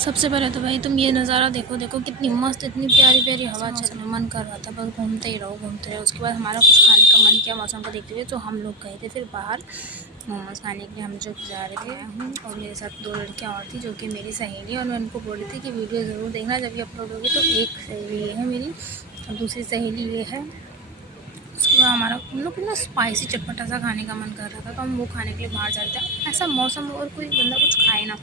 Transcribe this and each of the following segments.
सबसे पहले तो भाई तुम ये नज़ारा देखो, देखो कितनी मस्त, इतनी प्यारी प्यारी हवा चल रही। मन कर रहा था बस घूमते ही रहो, घूमते रहो। उसके बाद हमारा कुछ खाने का मन किया मौसम को देखते हुए, तो हम लोग गए थे फिर बाहर मोमोज़ खाने के लिए। हम जो जा रहे थे, मैं हूँ और मेरे साथ 2 लड़कियाँ और थी जो कि मेरी सहेली, और मैं उनको बोल रही थी कि वीडियो ज़रूर देखना जब ये अपलोड होगी। तो एक सहेली ये है मेरी और दूसरी सहेली ये है। उसके बाद हमारा हम लोग को ना स्पाइसी चटपटा सा खाने का मन कर रहा था, तो हम वो खाने के लिए बाहर जा रहे थे। ऐसा मौसम हो और कोई बंदा कुछ खाए ना,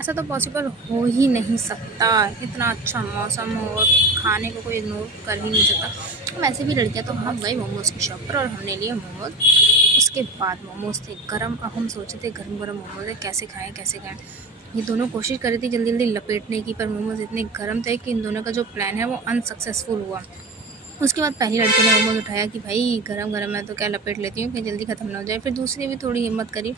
ऐसा तो पॉसिबल हो ही नहीं सकता। इतना अच्छा मौसम हो और खाने को कोई इग्नोर कर ही नहीं सकता। वैसे भी लड़कियां, तो हम गए मोमोज़ की शॉप पर और हमने लिए मोमोज़। उसके बाद मोमोज़ थे गरम। अब हम सोचे थे गरम गरम मोमोज़ है, कैसे खाएं कैसे खाएं। ये दोनों कोशिश कर रही थी जल्दी जल्दी लपेटने की, पर मोमोज़ इतने गर्म थे कि इन दोनों का जो प्लान है वो अनसक्सेसफुल हुआ। उसके बाद पहली लड़की ने मोमोज़ उठाया कि भाई गरम गरम है तो क्या लपेट लेती हूँ कि जल्दी ख़त्म ना हो जाए। फिर दूसरी ने भी थोड़ी हिम्मत करी,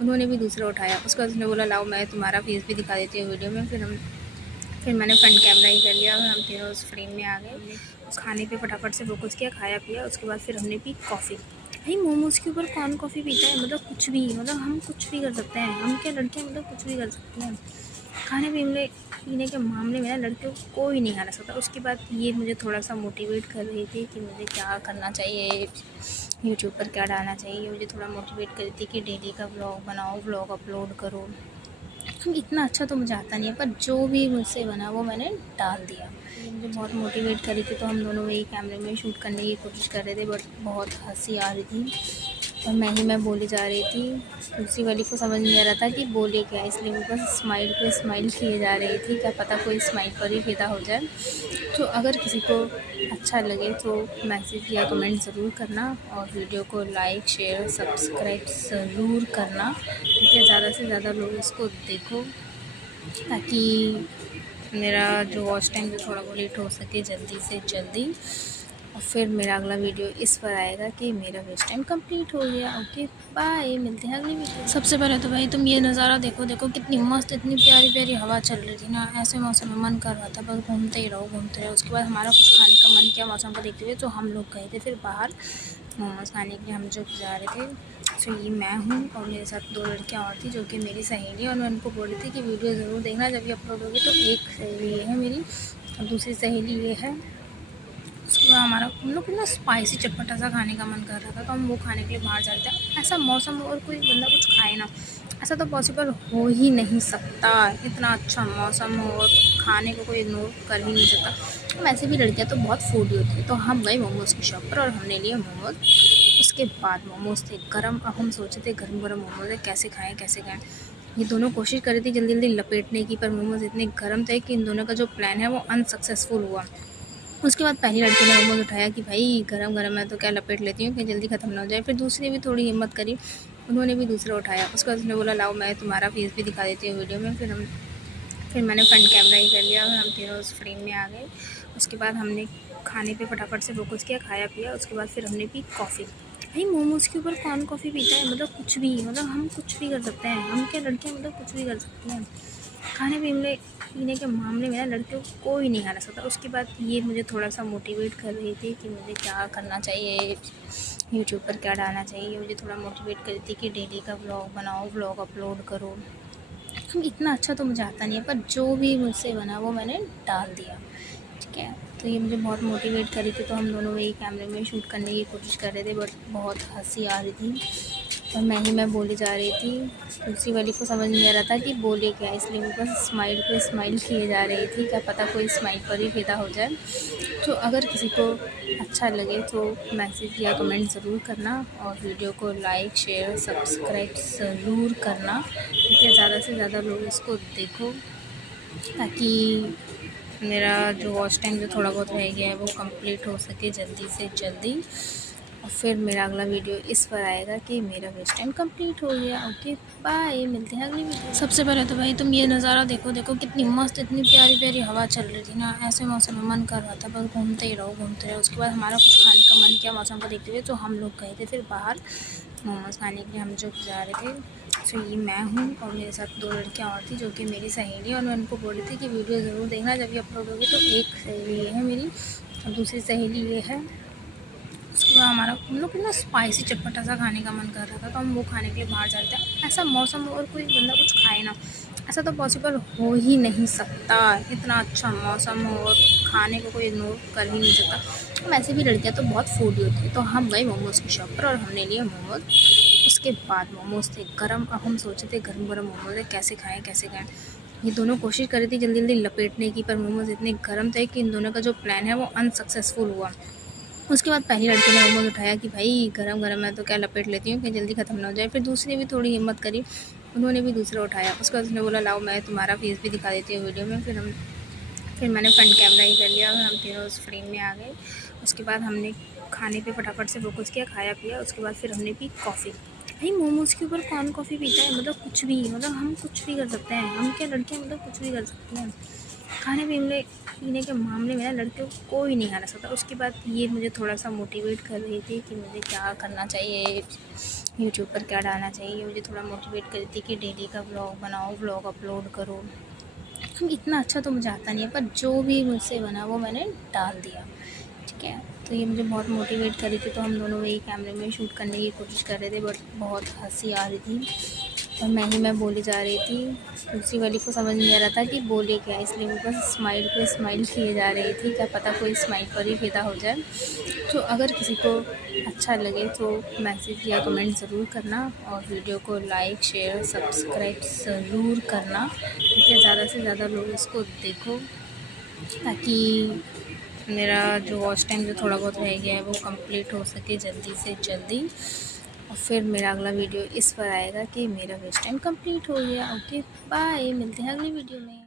उन्होंने भी दूसरा उठाया। उसके बाद उसने बोला लाओ मैं तुम्हारा फेस भी दिखा देती हूँ वीडियो में। फिर मैंने फ्रंट कैमरा ही कर लिया और हम तीनों उस फ्रेम में आ गए। उस खाने पे फटाफट से फोकस किया, खाया पिया। उसके बाद फिर हमने पी कॉफ़ी। भाई मोमोज़ के ऊपर कौन कॉफ़ी पीता है, मतलब कुछ भी, मतलब हम कुछ भी कर सकते हैं। हम क्या लड़कियाँ, मतलब कुछ भी कर सकती हैं खाने पीने के मामले में ना, लड़कियों को कोई नहीं हरा सकता। उसके बाद ये मुझे थोड़ा सा मोटिवेट कर रही थी कि मुझे क्या करना चाहिए, यूट्यूब पर क्या डालना चाहिए। मुझे थोड़ा मोटिवेट कर रही थी कि डेली का व्लॉग बनाओ, व्लॉग अपलोड करो। इतना अच्छा तो मुझे आता नहीं है, पर जो भी मुझसे बना वो मैंने डाल दिया। ये मुझे बहुत मोटिवेट करी थी, तो हम दोनों वही कैमरे में शूट करने की कोशिश कर रहे थे, बट बहुत हंसी आ रही थी और मैं बोली जा रही थी। दूसरी वाली को समझ नहीं आ रहा था कि बोले क्या, इसलिए वो बस स्माइल पे स्माइल किए जा रही थी। क्या पता कोई स्माइल पर ही फिदा हो जाए। तो अगर किसी को अच्छा लगे तो मैसेज या कमेंट ज़रूर करना, और वीडियो को लाइक शेयर सब्सक्राइब ज़रूर करना, क्योंकि ज़्यादा से ज़्यादा लोग इसको देखो, ताकि मेरा जो वॉच टाइम जो थोड़ा वो लेट हो सके जल्दी से जल्दी। और फिर मेरा अगला वीडियो इस पर आएगा कि मेरा वेस्ट टाइम कंप्लीट हो गया। ओके बाय, मिलते हैं अगली वीडियो। सबसे पहले तो भाई तुम ये नज़ारा देखो, देखो कितनी मस्त, इतनी प्यारी प्यारी हवा चल रही थी ना। ऐसे मौसम में मन कर रहा था बस घूमते ही रहो, घूमते रहो। उसके बाद हमारा कुछ खाने का मन किया मौसम को देखते हुए, तो हम लोग गए थे फिर बाहर मोमोज़ खाने के लिए। हम जो जा रहे थे, तो ये मैं हूँ और मेरे साथ 2 लड़कियाँ और थी जो कि मेरी सहेली, और मैं उनको बोल रही थी कि वीडियो ज़रूर देखना जब ये अपलोड होगी। तो एक सहेली ये है मेरी और दूसरी सहेली ये है। उसके बाद हमारा हम लोग को ना स्पाइसी चटपटा सा खाने का मन कर रहा था, तो हम वो खाने के लिए बाहर जा रहे थे। ऐसा मौसम हो और कोई बंदा कुछ खाए ना, ऐसा तो पॉसिबल हो ही नहीं सकता। इतना अच्छा मौसम हो और खाने को कोई इग्नोर कर ही नहीं सकता। वैसे भी लड़कियां तो बहुत फूडी होती है। तो हम गए मोमोज़ की शॉप पर और हमने लिए मोमोज़। उसके बाद मोमोज़ थे गरम। अब हम सोचे थे गरम गरम मोमोज़ है, कैसे खाएं कैसे खाएं। ये दोनों कोशिश कर रही थी जल्दी जल्दी लपेटने की, पर मोमोज़ इतने गर्म थे कि इन दोनों का जो प्लान है वो अनसक्सेसफुल हुआ। उसके बाद पहली लड़की ने मोमोज़ उठाया कि भाई गरम गरम है तो क्या लपेट लेती हूँ कि जल्दी ख़त्म ना हो जाए। फिर दूसरी ने भी थोड़ी हिम्मत करी, उन्होंने भी दूसरा उठाया। उसके बाद उसने बोला लाओ मैं तुम्हारा फेस भी दिखा देती हूँ वीडियो में। फिर मैंने फ्रंट कैमरा ही कर लिया और हम तीनों उस फ्रेम में आ गए। उसके बाद हमने खाने पे फटाफट से फोकस किया, खाया पिया। उसके बाद फिर हमने पी कॉफ़ी। भाई मोमोज़ के ऊपर कौन कॉफ़ी पीता है, मतलब कुछ भी, मतलब हम कुछ भी कर सकते हैं। हम क्या लड़कियाँ, मतलब कुछ भी कर सकती हैं खाने पीने के मामले में ना, लड़कियों को कोई नहीं हरा सकता। उसके बाद ये मुझे थोड़ा सा मोटिवेट कर रही थी कि मुझे क्या करना चाहिए, यूट्यूब पर क्या डालना चाहिए। मुझे थोड़ा मोटिवेट कर रही थी कि डेली का व्लॉग बनाओ, व्लॉग अपलोड करो। इतना अच्छा तो मुझे आता नहीं है, पर जो भी मुझसे बना वो मैंने डाल दिया। ठीक है, तो ये मुझे बहुत मोटिवेट करी थी, तो हम दोनों वही कैमरे में शूट करने की कोशिश कर रहे थे, बट बहुत हंसी आ रही थी और मैं बोली जा रही थी। दूसरी वाली को समझ नहीं आ रहा था कि बोले क्या, इसलिए वो बस स्माइल पे स्माइल किए जा रही थी। क्या पता कोई स्माइल पर ही फिदा हो जाए। तो अगर किसी को अच्छा लगे तो मैसेज या कमेंट ज़रूर करना, और वीडियो को लाइक शेयर सब्सक्राइब ज़रूर करना, क्योंकि ज़्यादा से ज़्यादा लोग इसको देखो, ताकि मेरा जो वॉच टाइम जो थोड़ा बहुत रह गया है वो कंप्लीट हो सके जल्दी से जल्दी। और फिर मेरा अगला वीडियो इस पर आएगा कि मेरा वेस्ट टाइम कंप्लीट हो गया। ओके बाय, मिलते हैं अगली वीडियो। सबसे पहले तो भाई तुम ये नज़ारा देखो, देखो कितनी मस्त, इतनी प्यारी प्यारी हवा चल रही थी ना। ऐसे मौसम में मन कर रहा था बस घूमते ही रहो, घूमते रहो। उसके बाद हमारा कुछ खाने का मन किया मौसम को देखते हुए, तो हम लोग गए थे फिर बाहर मोमोज़ खाने के लिए। हम जो जा रहे थे, तो ये मैं हूँ और मेरे साथ 2 लड़कियाँ और थी जो कि मेरी सहेली, और मैं उनको बोल रही थी कि वीडियो ज़रूर देखना जब ये अपलोड होगी। तो एक सहेली ये है मेरी और दूसरी सहेली ये है। उसके बाद हम लोग को ना स्पाइसी चटपटा सा खाने का मन कर रहा था, तो हम वो खाने के लिए बाहर जा रहे थे। ऐसा मौसम हो और कोई बंदा कुछ खाए ना, ऐसा तो पॉसिबल हो ही नहीं सकता। इतना अच्छा मौसम हो और खाने को कोई इग्नोर कर ही नहीं सकता। वैसे भी लड़कियां तो बहुत फूडी होती है, तो हम गए मोमोज़ की शॉप पर और हमने लिए मोमोज़। उसके बाद मोमोज़ थे गरम। अब हम सोचे थे गरम गरम मोमोज़ है, कैसे खाएं कैसे खाएं। ये दोनों कोशिश कर रही थी जल्दी जल्दी लपेटने की, पर मोमोज़ इतने गर्म थे कि इन दोनों का जो प्लान है वो अनसक्सेसफुल हुआ। उसके बाद पहली लड़की ने मोमोज़ उठाया कि भाई गरम गरम है तो क्या लपेट लेती हूँ कि जल्दी ख़त्म ना हो जाए। फिर दूसरी ने भी थोड़ी हिम्मत करी, उन्होंने भी दूसरा उठाया। उसके बाद उसने बोला लाओ मैं तुम्हारा फेस भी दिखा देती हूँ वीडियो में। फिर मैंने फ्रंट कैमरा ही कर लिया और हम तीनों उस फ्रेम में आ गए। उसके बाद हमने खाने पे फटाफट से फोकस किया, खाया पिया। उसके बाद फिर हमने पी कॉफ़ी। भाई मोमोज़ के ऊपर कौन कॉफ़ी पीता है, मतलब कुछ भी, मतलब हम कुछ भी कर सकते हैं। हम क्या लड़कियाँ मतलब कुछ भी कर सकती हैं। खाने पीने के मामले में ना लड़कियों को कोई नहीं हरा सकता। उसके बाद ये मुझे थोड़ा सा मोटिवेट कर रही थी कि मुझे क्या करना चाहिए, यूट्यूब पर क्या डालना चाहिए। मुझे थोड़ा मोटिवेट कर रही थी कि डेली का व्लॉग बनाओ, व्लॉग अपलोड करो। इतना अच्छा तो मुझे आता नहीं है, पर जो भी मुझसे बना वो मैंने डाल दिया, ठीक है। तो ये मुझे बहुत मोटिवेट करी थी। तो हम दोनों वही कैमरे में शूट करने की कोशिश कर रहे थे, बट बहुत हंसी आ रही थी और मैं बोली जा रही थी। दूसरी वाली को समझ नहीं आ रहा था कि बोले क्या, इसलिए वो बस स्माइल पे स्माइल किए जा रही थी। क्या पता कोई स्माइल पर ही फिदा हो जाए। तो अगर किसी को अच्छा लगे तो मैसेज या कमेंट ज़रूर करना और वीडियो को लाइक शेयर सब्सक्राइब ज़रूर करना, ताकि ज़्यादा से ज़्यादा लोग इसको देखो, ताकि मेरा जो वॉच टाइम जो थोड़ा बहुत रह गया है वो कंप्लीट हो सके जल्दी से जल्दी। और फिर मेरा अगला वीडियो इस पर आएगा कि मेरा वॉच टाइम कंप्लीट हो गया। ओके बाय, मिलते हैं अगली वीडियो में।